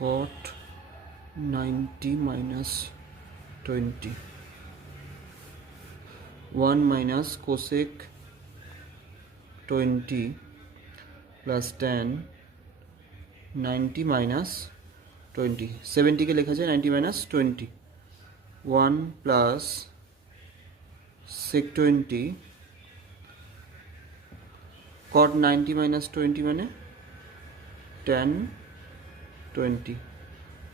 cot 90 minus 20, 1 minus cosec 20 plus tan 90 minus 20, 70 কে লেখা যায় 90 minus 20, 1 plus sec 20 cot 90 minus 20 মানে tan 20,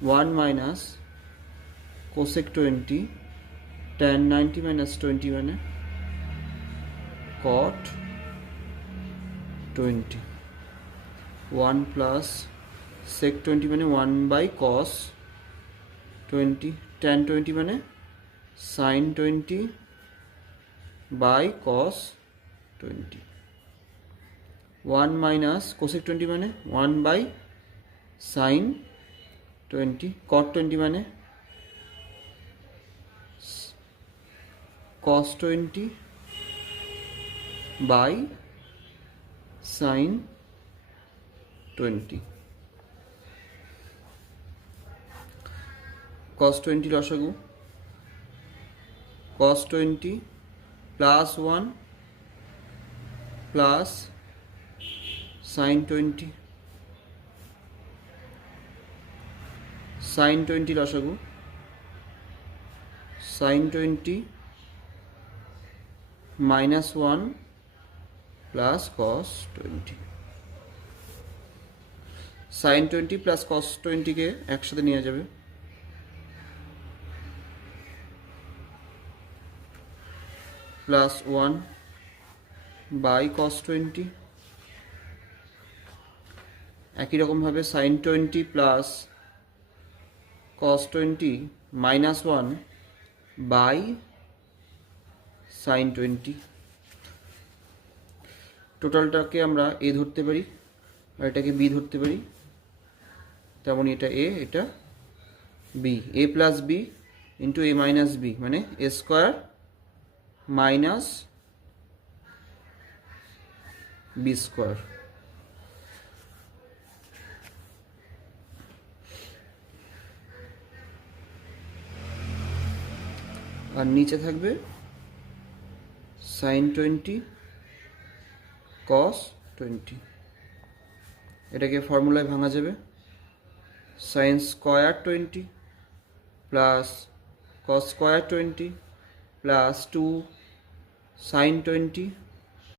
1 minus cosec 20 tan 90 minus 20 মানে cot 20, 1 plus sec 20 মানে 1 by cos 20 tan 20 মানে sin 20 by cos 20, 1 minus cosec 20 মানে 1 by sin 20, cot 20 মানে cos 20 by sin 20, cos 20 লসাগু cos 20 plus 1 plus sin 20, sin 20 লসাগু sin 20 minus 1 plus cos 20, sin 20 plus cos 20 কে একসাথে নিয়ে যাবে plus 1 by cos 20, একই রকম ভাবে sin 20 plus cos 20 minus 1 by sin 20, টোটালটাকে আমরা a ধরতে পারি আর এটাকে b ধরতে পারি, তেমনি এটা a এটা b, a plus b into a minus b মানে a square minus b square, আর নিচে থাকবে sin 20 cos 20, এটাকে ফর্মুলায় ভাঙা যাবে sin square 20 plus cos square 20 plus 2 sin 20